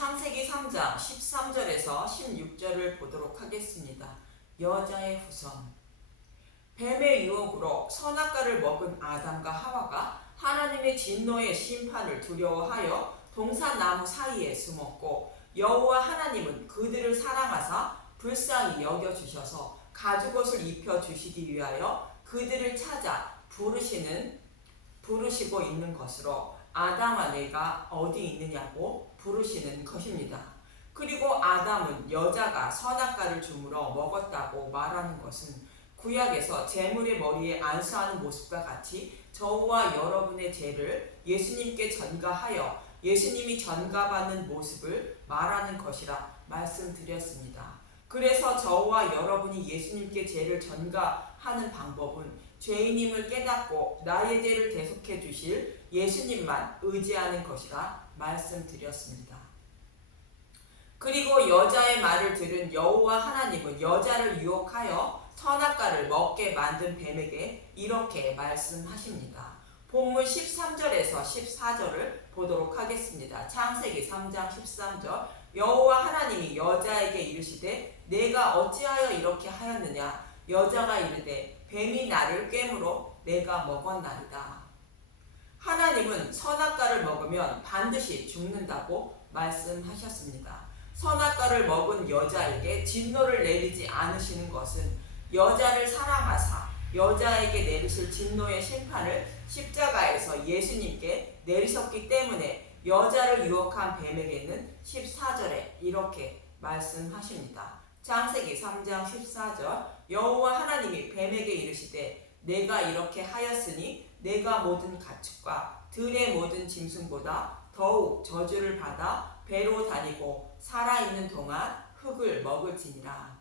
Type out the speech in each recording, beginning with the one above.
창세기 3장 13절에서 16절을 보도록 하겠습니다. 여자의 후손. 뱀의 유혹으로 선악과를 먹은 아담과 하와가 하나님의 진노의 심판을 두려워하여 동산나무 사이에 숨었고, 여호와 하나님은 그들을 사랑하사 불쌍히 여겨주셔서 가죽옷을 입혀주시기 위하여 그들을 찾아 부르시고 있는 것으로 아담아 내가 어디 있느냐고 부르시는 것입니다. 그리고 아담은 여자가 선악과를 주물어 먹었다고 말하는 것은 구약에서 재물의 머리에 안수하는 모습과 같이 저와 여러분의 죄를 예수님께 전가하여 예수님이 전가받는 모습을 말하는 것이라 말씀드렸습니다. 그래서 저와 여러분이 예수님께 죄를 전가하는 방법은 죄인임을 깨닫고 나의 죄를 대속해 주실 예수님만 의지하는 것이라 말씀드렸습니다. 그리고 여자의 말을 들은 여호와 하나님은 여자를 유혹하여 선악과를 먹게 만든 뱀에게 이렇게 말씀하십니다. 본문 13절에서 14절을 보도록 하겠습니다. 창세기 3장 13절. 여호와 하나님이 여자에게 이르시되 내가 어찌하여 이렇게 하였느냐. 여자가 이르되 뱀이 나를 꿰므로 내가 먹었나이다. 하나님은 선악과를 먹으면 반드시 죽는다고 말씀하셨습니다. 선악과를 먹은 여자에게 진노를 내리지 않으시는 것은 여자를 사랑하사 여자에게 내리실 진노의 심판을 십자가에서 예수님께 내리셨기 때문에 여자를 유혹한 뱀에게는 14절에 이렇게 말씀하십니다. 창세기 3장 14절. 여호와 하나님이 뱀에게 이르시되 내가 이렇게 하였으니 내가 모든 가축과 들의 모든 짐승보다 더욱 저주를 받아 배로 다니고 살아있는 동안 흙을 먹을지니라.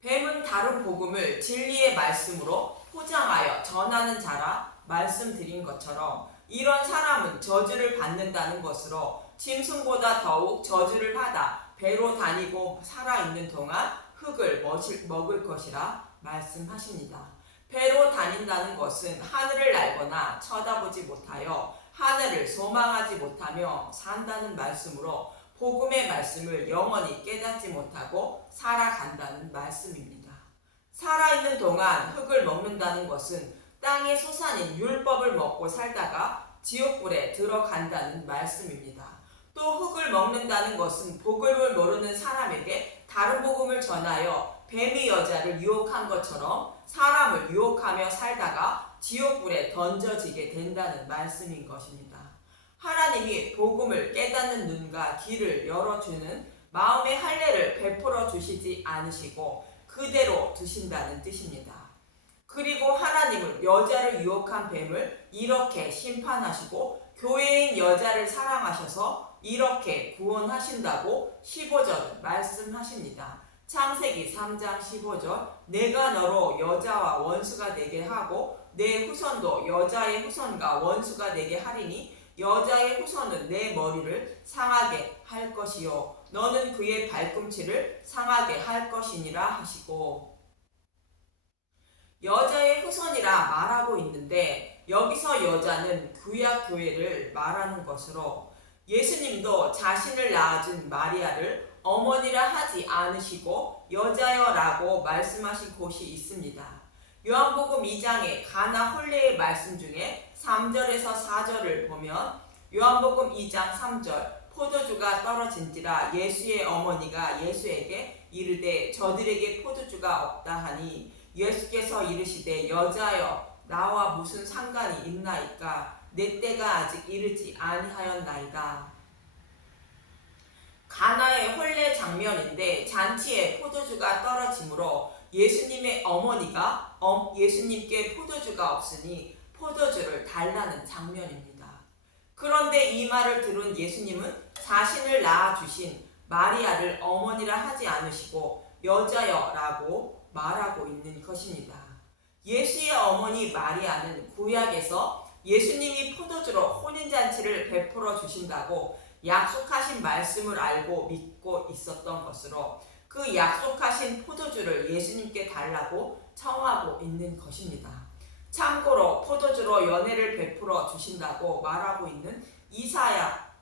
뱀은 다른 복음을 진리의 말씀으로 포장하여 전하는 자라 말씀드린 것처럼 이런 사람은 저주를 받는다는 것으로 짐승보다 더욱 저주를 받아 배로 다니고 살아있는 동안 흙을 먹을 것이라 말씀하십니다. 배로 다닌다는 것은 하늘을 날거나 쳐다보지 못하여 하늘을 소망하지 못하며 산다는 말씀으로 복음의 말씀을 영원히 깨닫지 못하고 살아간다는 말씀입니다. 살아있는 동안 흙을 먹는다는 것은 땅의 소산인 율법을 먹고 살다가 지옥불에 들어간다는 말씀입니다. 또 흙을 먹는다는 것은 복음을 모르는 사람에게 다른 복음을 전하여 뱀이 여자를 유혹한 것처럼 사람을 유혹하며 살다가 지옥불에 던져지게 된다는 말씀인 것입니다. 하나님이 복음을 깨닫는 눈과 귀를 열어주는 마음의 할례를 베풀어 주시지 않으시고 그대로 두신다는 뜻입니다. 그리고 하나님은 여자를 유혹한 뱀을 이렇게 심판하시고 교회인 여자를 사랑하셔서 이렇게 구원하신다고 15절 말씀하십니다. 창세기 3장 15절. 내가 너로 여자와 원수가 되게 하고 내 후손도 여자의 후손과 원수가 되게 하리니 여자의 후손은 내 머리를 상하게 할 것이요 너는 그의 발꿈치를 상하게 할 것이니라 하시고, 여자의 후손이라 말하고 있는데 여기서 여자는 구약 교회를 말하는 것으로 예수님도 자신을 낳아준 마리아를 어머니라 하지 않으시고 여자여라고 말씀하신 곳이 있습니다. 요한복음 2장의 가나 혼례의 말씀 중에 3절에서 4절을 보면 요한복음 2장 3절. 포도주가 떨어진지라 예수의 어머니가 예수에게 이르되 저들에게 포도주가 없다 하니 예수께서 이르시되 여자여 나와 무슨 상관이 있나이까 내 때가 아직 이르지 아니하였나이다. 가나의 혼례 장면인데 잔치에 포도주가 떨어지므로 예수님의 어머니가 예수님께 포도주가 없으니 포도주를 달라는 장면입니다. 그런데 이 말을 들은 예수님은 자신을 낳아주신 마리아를 어머니라 하지 않으시고 여자여라고 말하고 있는 것입니다. 예수의 어머니 마리아는 구약에서 예수님이 포도주로 혼인잔치를 베풀어 주신다고 약속하신 말씀을 알고 믿고 있었던 것으로 그 약속하신 포도주를 예수님께 달라고 청하고 있는 것입니다. 참고로 포도주로 연회를 베풀어 주신다고 말하고 있는 이사야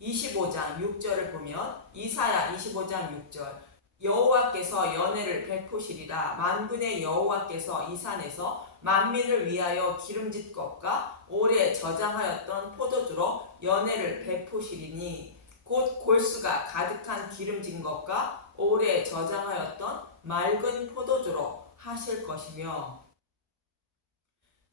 25장 6절을 보면 이사야 25장 6절 여호와께서 연회를 베푸시리라. 만군의 여호와께서 이 산에서 만민을 위하여 기름진 것과 오래 저장하였던 포도주로 연회를 베푸시리니 곧 골수가 가득한 기름진 것과 오래 저장하였던 맑은 포도주로 하실 것이며.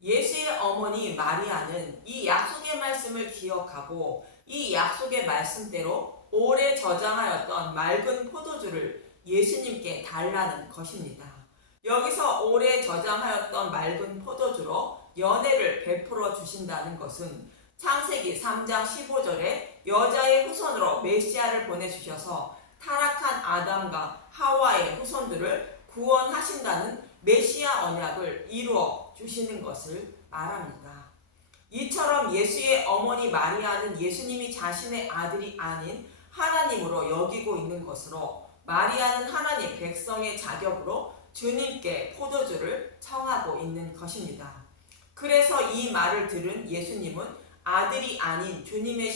예수의 어머니 마리아는 이 약속의 말씀을 기억하고 이 약속의 말씀대로 오래 저장하였던 맑은 포도주를 예수님께 달라는 것입니다. 여기서 오래 저장하였던 맑은 포도주로 연회를 베풀어 주신다는 것은 창세기 3장 15절에 여자의 후손으로 메시아를 보내주셔서 타락한 아담과 하와의 후손들을 구원하신다는 메시아 언약을 이루어 주시는 것을 말합니다. 이처럼 예수의 어머니 마리아는 예수님이 자신의 아들이 아닌 하나님으로 여기고 있는 것으로 마리아는 하나님 백성의 자격으로 주님께 포도주를 청하고 있는 것입니다. 그래서 이 말을 들은 예수님은 아들이 아닌 주님의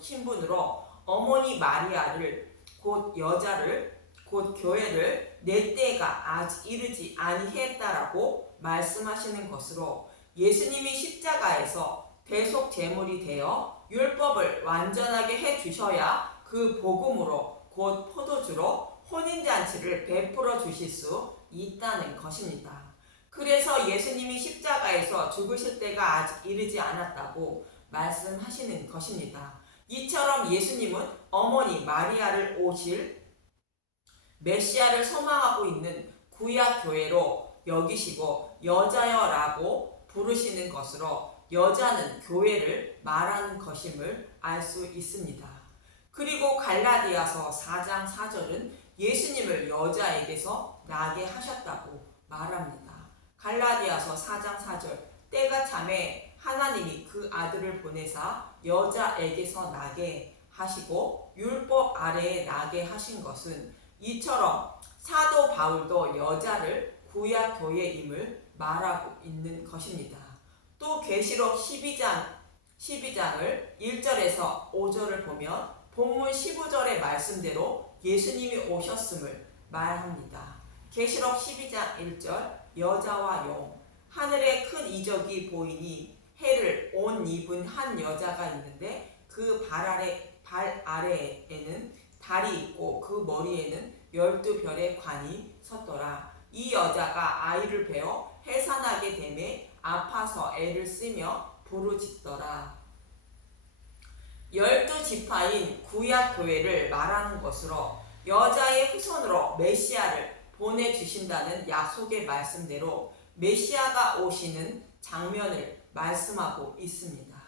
신분으로 어머니 마리아를 곧 여자를 곧 교회를 내 때가 아직 이르지 아니했다라고 말씀하시는 것으로 예수님이 십자가에서 대속 제물이 되어 율법을 완전하게 해주셔야 그 복음으로 곧 포도주로 혼인잔치를 베풀어 주실 수 있다는 것입니다. 그래서 예수님이 십자가에서 죽으실 때가 아직 이르지 않았다고 말씀하시는 것입니다. 이처럼 예수님은 어머니 마리아를 오실 메시아를 소망하고 있는 구약 교회로 여기시고 여자여라고 부르시는 것으로 여자는 교회를 말하는 것임을 알 수 있습니다. 그리고 갈라디아서 4장 4절은 예수님을 여자에게서 나게 하셨다고 말합니다. 갈라디아서 4장 4절 때가 참에 하나님이 그 아들을 보내사 여자에게서 나게 하시고 율법 아래에 나게 하신 것은 이처럼 사도 바울도 여자를 구약 교회임을 말하고 있는 것입니다. 또 계시록 12장을 1절에서 5절을 보면 본문 15절의 말씀대로 예수님이 오셨음을 말합니다. 계시록 12장 1절 여자와 용 하늘에 큰 이적이 보이니 해를 옷 입은 한 여자가 있는데 그 발 아래에는 달이 있고 그 머리에는 12별의 관이 섰더라. 이 여자가 아이를 베어 해산하게 되매 아파서 애를 쓰며 부르짖더라. 12지파인 구약교회를 말하는 것으로 여자의 후손으로 메시아를 보내주신다는 약속의 말씀대로 메시아가 오시는 장면을 말씀하고 있습니다.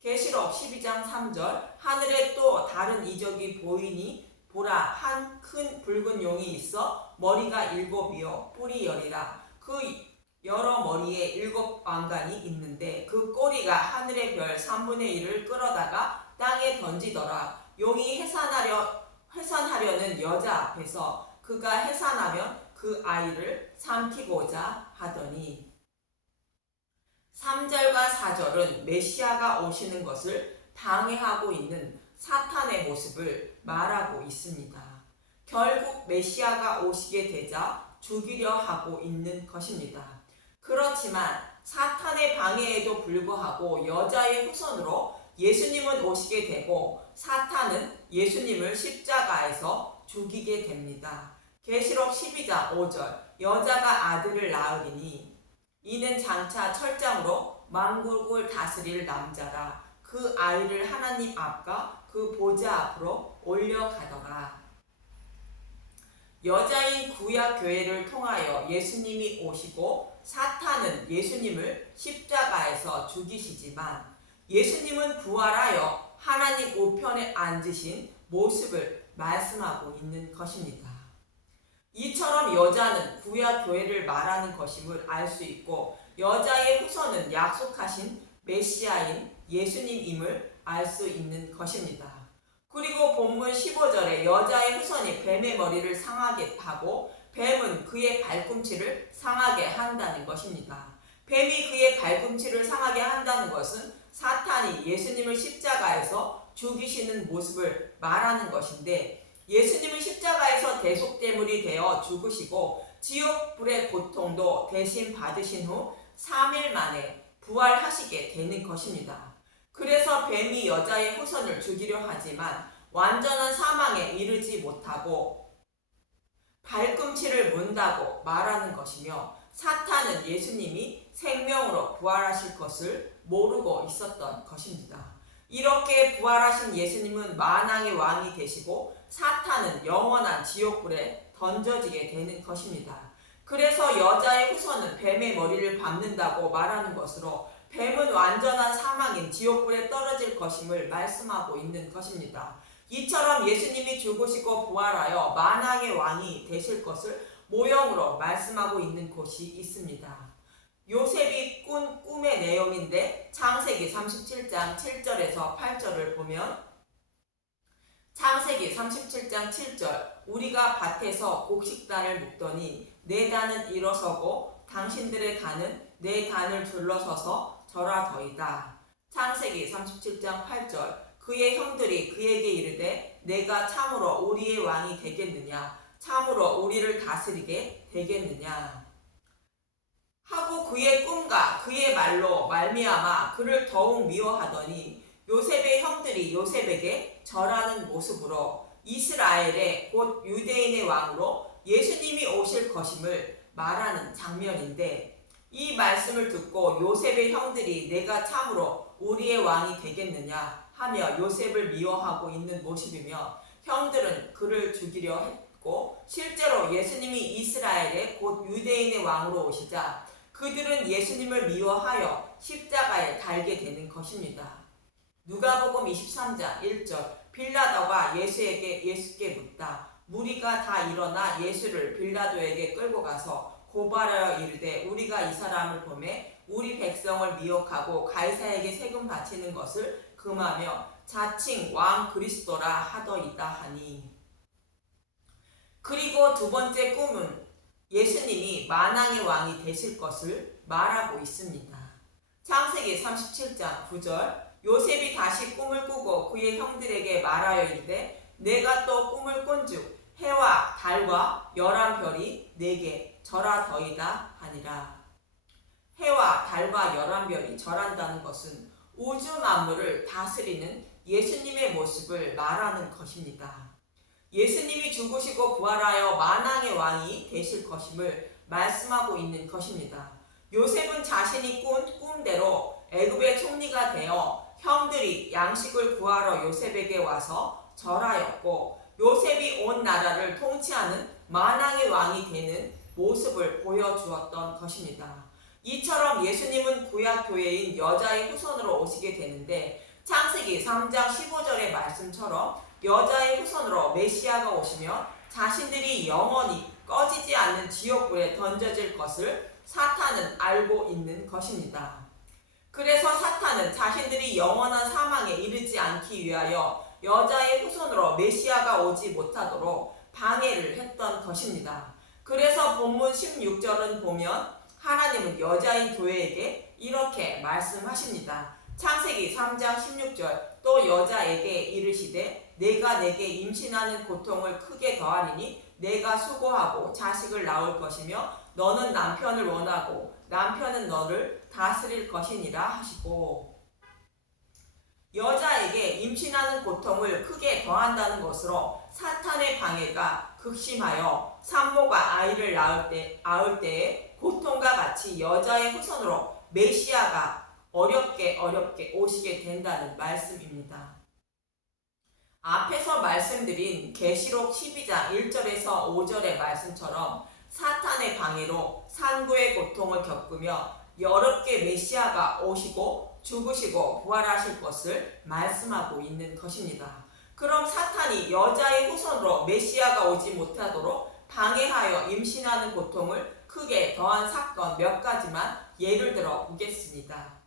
계시록 12장 3절 하늘에 또 다른 이적이 보이니 보라 한 큰 붉은 용이 있어 머리가 7이요 뿔이 10이라. 그 여러 머리에 7 왕관이 있는데 그 꼬리가 하늘의 별 3분의 1을 끌어다가 땅에 던지더라. 용이 해산하려는 여자 앞에서 그가 해산하면 그 아이를 삼키고자 하더니. 3절과 4절은 메시아가 오시는 것을 방해하고 있는 사탄의 모습을 말하고 있습니다. 결국 메시아가 오시게 되자 죽이려 하고 있는 것입니다. 그렇지만 사탄의 방해에도 불구하고 여자의 후손으로 예수님은 오시게 되고 사탄은 예수님을 십자가에서 죽이게 됩니다. 계시록 12장 5절 여자가 아들을 낳으리니 이는 장차 철장으로 만국을 다스릴 남자라. 그 아이를 하나님 앞과 그 보좌 앞으로 올려가더라. 여자인 구약교회를 통하여 예수님이 오시고 사탄은 예수님을 십자가에서 죽이시지만 예수님은 부활하여 하나님 우편에 앉으신 모습을 말씀하고 있는 것입니다. 이처럼 여자는 구약교회를 말하는 것임을 알 수 있고 여자의 후손은 약속하신 메시아인 예수님임을 알 수 있는 것입니다. 그리고 본문 15절에 여자의 후손이 뱀의 머리를 상하게 하고 뱀은 그의 발꿈치를 상하게 한다는 것입니다. 뱀이 그의 발꿈치를 상하게 한다는 것은 사탄이 예수님을 십자가에서 죽이시는 모습을 말하는 것인데, 예수님은 십자가에서 대속제물이 되어 죽으시고 지옥불의 고통도 대신 받으신 후 3일 만에 부활하시게 되는 것입니다. 그래서 뱀이 여자의 후손을 죽이려 하지만 완전한 사망에 이르지 못하고 발꿈치를 문다고 말하는 것이며, 사탄은 예수님이 생명으로 부활하실 것을 모르고 있었던 것입니다. 이렇게 부활하신 예수님은 만왕의 왕이 되시고 사탄은 영원한 지옥불에 던져지게 되는 것입니다. 그래서 여자의 후손은 뱀의 머리를 밟는다고 말하는 것으로 뱀은 완전한 사망인 지옥불에 떨어질 것임을 말씀하고 있는 것입니다. 이처럼 예수님이 죽으시고 부활하여 만왕의 왕이 되실 것을 모형으로 말씀하고 있는 곳이 있습니다. 요셉이 꾼 꿈의 내용인데, 창세기 37장 7절에서 8절을 보면, 창세기 37장 7절, 우리가 밭에서 곡식단을 묶더니 내 단은 일어서고 당신들의 단은 내 단을 둘러서서 절하더이다. 창세기 37장 8절, 그의 형들이 그에게 이르되 내가 참으로 우리의 왕이 되겠느냐, 참으로 우리를 다스리게 되겠느냐 하고 그의 꿈과 그의 말로 말미암아 그를 더욱 미워하더니, 요셉의 형들이 요셉에게 절하는 모습으로 이스라엘의 곧 유대인의 왕으로 예수님이 오실 것임을 말하는 장면인데, 이 말씀을 듣고 요셉의 형들이 내가 참으로 우리의 왕이 되겠느냐 하며 요셉을 미워하고 있는 모습이며, 형들은 그를 죽이려 했고 실제로 예수님이 이스라엘의 곧 유대인의 왕으로 오시자 그들은 예수님을 미워하여 십자가에 달게 되는 것입니다. 누가복음 23장 1절, 빌라도가 예수께 묻다. 무리가 다 일어나 예수를 빌라도에게 끌고 가서 고발하여 이르되 우리가 이 사람을 보매 우리 백성을 미혹하고 가이사에게 세금 바치는 것을 금하며 자칭 왕 그리스도라 하더이다 하니. 그리고 두 번째 꿈은 예수님이 만왕의 왕이 되실 것을 말하고 있습니다. 창세기 37장 9절, 요셉이 다시 꿈을 꾸고 그의 형들에게 말하여 이르되 내가 또 꿈을 꾼즉 해와 달과 11별이 내게 절하더이다 하니라. 해와 달과 11별이 절한다는 것은 우주 만물을 다스리는 예수님의 모습을 말하는 것입니다. 예수님이 죽으시고 부활하여 만왕의 왕이 되실 것임을 말씀하고 있는 것입니다. 요셉은 자신이 꾼 꿈대로 애굽의 총리가 되어 형들이 양식을 구하러 요셉에게 와서 절하였고, 요셉이 온 나라를 통치하는 만왕의 왕이 되는 모습을 보여주었던 것입니다. 이처럼 예수님은 구약 교회인 여자의 후손으로 오시게 되는데, 창세기 3장 15절의 말씀처럼 여자의 후손으로 메시아가 오시며 자신들이 영원히 꺼지지 않는 지옥불에 던져질 것을 사탄은 알고 있는 것입니다. 그래서 사탄은 자신들이 영원한 사망에 이르지 않기 위하여 여자의 후손으로 메시아가 오지 못하도록 방해를 했던 것입니다. 그래서 본문 16절은 보면 하나님은 여자인 교회에게 이렇게 말씀하십니다. 창세기 3장 16절, 또 여자에게 이르시되 내가 내게 임신하는 고통을 크게 더하리니 내가 수고하고 자식을 낳을 것이며 너는 남편을 원하고 남편은 너를 다스릴 것이니라 하시고, 여자에게 임신하는 고통을 크게 더한다는 것으로 사탄의 방해가 극심하여 산모가 아이를 낳을 때에 고통과 같이 여자의 후손으로 메시아가 어렵게 오시게 된다는 말씀입니다. 앞에서 말씀드린 계시록 12장 1절에서 5절의 말씀처럼 사탄의 방해로 산고의 고통을 겪으며 어렵게 메시아가 오시고 죽으시고 부활하실 것을 말씀하고 있는 것입니다. 그럼 사탄이 여자의 후손으로 메시아가 오지 못하도록 방해하여 임신하는 고통을 크게 더한 사건 몇 가지만 예를 들어 보겠습니다.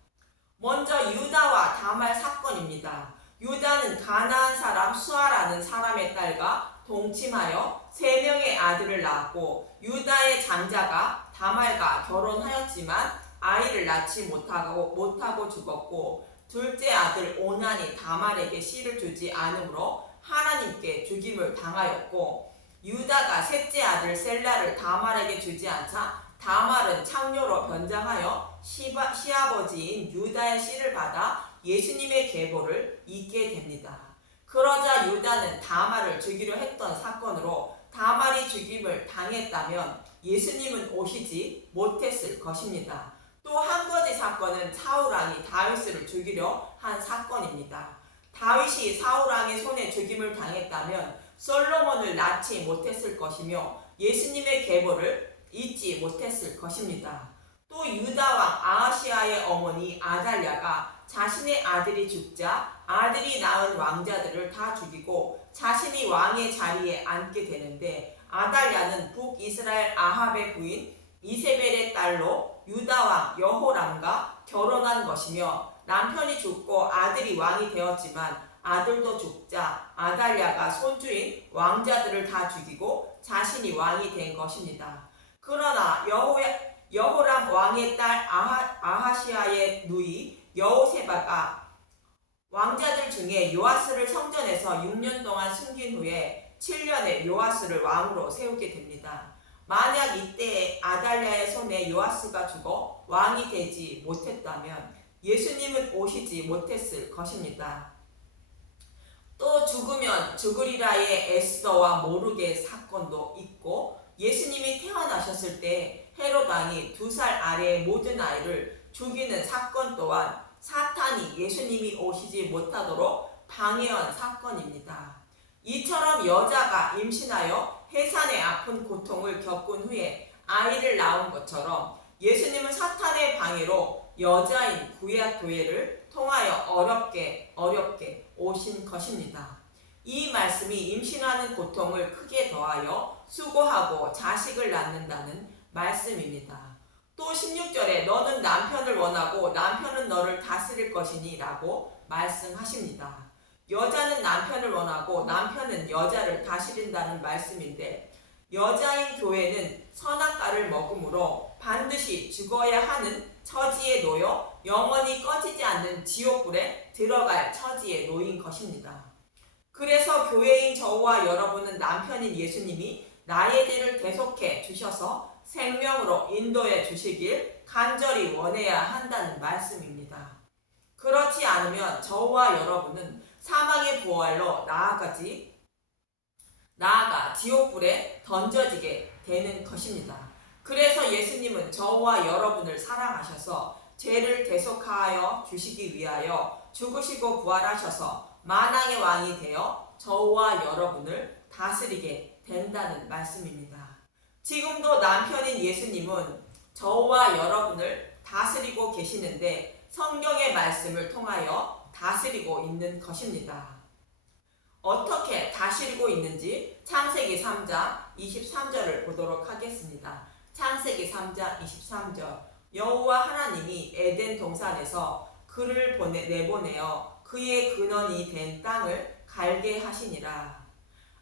먼저 유다와 다말 사건입니다. 유다는 가나안 사람 수아라는 사람의 딸과 동침하여 3명의 아들을 낳았고, 유다의 장자가 다말과 결혼하였지만 아이를 낳지 못하고 죽었고, 둘째 아들 오난이 다말에게 씨를 주지 않으므로 하나님께 죽임을 당하였고, 유다가 셋째 아들 셀라를 다말에게 주지 않자 다말은 창녀로 변장하여 시아버지인 유다의 씨를 받아 예수님의 계보를 잇게 됩니다. 그러자 유다는 다말을 죽이려 했던 사건으로 다말이 죽임을 당했다면 예수님은 오시지 못했을 것입니다. 또 한 가지 사건은 사울왕이 다윗을 죽이려 한 사건입니다. 다윗이 사울왕의 손에 죽임을 당했다면 솔로몬을 낳지 못했을 것이며 예수님의 계보를 잇지 못했을 것입니다. 또 유다왕 아하시아의 어머니 아달랴가 자신의 아들이 죽자 아들이 낳은 왕자들을 다 죽이고 자신이 왕의 자리에 앉게 되는데, 아달랴는 북이스라엘 아합의 부인 이세벨의 딸로 유다왕 여호람과 결혼한 것이며, 남편이 죽고 아들이 왕이 되었지만 아들도 죽자 아달랴가 손주인 왕자들을 다 죽이고 자신이 왕이 된 것입니다. 그러나 여호람 왕의 딸 아하시아의 누이 여호세바가 왕자들 중에 요아스를 성전에서 6년 동안 숨긴 후에 7년에 요아스를 왕으로 세우게 됩니다. 만약 이때 아달랴의 손에 요아스가 죽어 왕이 되지 못했다면 예수님은 오시지 못했을 것입니다. 또 죽으면 죽으리라의 에스더와 모르게 사건도 있고, 예수님이 태어나셨을 때 헤롯 왕이 2살 아래의 모든 아이를 죽이는 사건 또한 사탄이 예수님이 오시지 못하도록 방해한 사건입니다. 이처럼 여자가 임신하여 해산의 아픈 고통을 겪은 후에 아이를 낳은 것처럼 예수님은 사탄의 방해로 여자인 구약 교회를 통하여 어렵게 오신 것입니다. 이 말씀이 임신하는 고통을 크게 더하여 수고하고 자식을 낳는다는 말씀입니다. 또 16절에 너는 남편을 원하고 남편은 너를 다스릴 것이니 라고 말씀하십니다. 여자는 남편을 원하고 남편은 여자를 다스린다는 말씀인데, 여자인 교회는 선악과를 먹음으로 반드시 죽어야 하는 처지에 놓여 영원히 꺼지지 않는 지옥불에 들어갈 처지에 놓인 것입니다. 그래서 교회인 저와 여러분은 남편인 예수님이 나의 죄를 대속해 주셔서 생명으로 인도해 주시길 간절히 원해야 한다는 말씀입니다. 그렇지 않으면 저와 여러분은 사망의 부활로 나아가 지옥불에 던져지게 되는 것입니다. 그래서 예수님은 저와 여러분을 사랑하셔서 죄를 대속하여 주시기 위하여 죽으시고 부활하셔서 만왕의 왕이 되어 저와 여러분을 다스리게 된다는 말씀입니다. 지금도 남편인 예수님은 저와 여러분을 다스리고 계시는데 성경의 말씀을 통하여 다스리고 있는 것입니다. 어떻게 다스리고 있는지 창세기 3장 23절을 보도록 하겠습니다. 창세기 3장 23절. 여호와 하나님이 에덴 동산에서 그를 내보내어 그의 근원이 된 땅을 갈게 하시니라.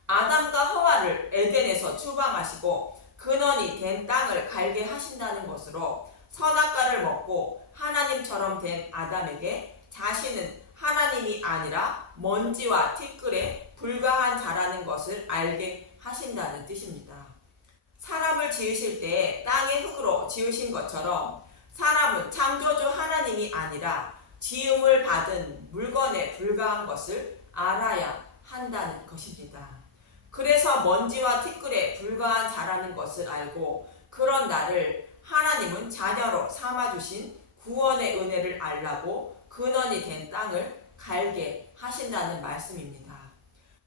아담과 하와를 에덴에서 추방하시고 근원이 된 땅을 갈게 하신다는 것으로 선악과를 먹고 하나님처럼 된 아담에게 자신은 하나님이 아니라 먼지와 티끌에 불과한 자라는 것을 알게 하신다는 뜻입니다. 사람을 지으실 때 땅의 흙으로 지으신 것처럼 사람은 창조주 하나님이 아니라 지음을 받은 물건에 불과한 것을 알아야 한다는 것입니다. 그래서 먼지와 티끌에 불과한 자라는 것을 알고 그런 나를 하나님은 자녀로 삼아주신 구원의 은혜를 알라고 근원이 된 땅을 갈게 하신다는 말씀입니다.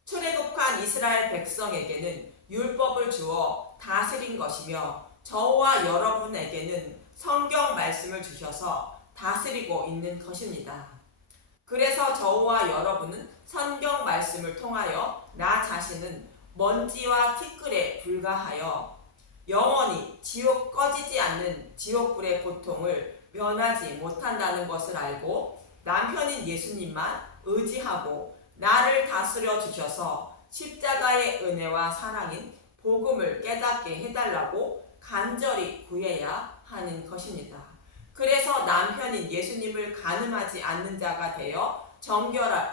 출애굽한 이스라엘 백성에게는 율법을 주어 다스린 것이며 저와 여러분에게는 성경 말씀을 주셔서 다스리고 있는 것입니다. 그래서 저와 여러분은 성경 말씀을 통하여 나 자신은 먼지와 티끌에 불과하여 영원히 지옥 꺼지지 않는 지옥불의 고통을 면하지 못한다는 것을 알고 남편인 예수님만 의지하고 나를 다스려 주셔서 십자가의 은혜와 사랑인 복음을 깨닫게 해달라고 간절히 구해야 하는 것입니다. 그래서 남편인 예수님을 간음하지 않는 자가 되어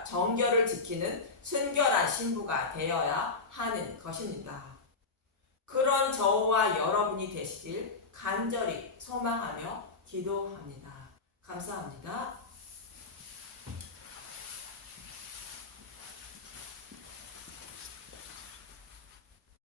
정결을 지키는 순결한 신부가 되어야 하는 것입니다. 그런 저와 여러분이 되시길 간절히 소망하며 기도합니다. 감사합니다.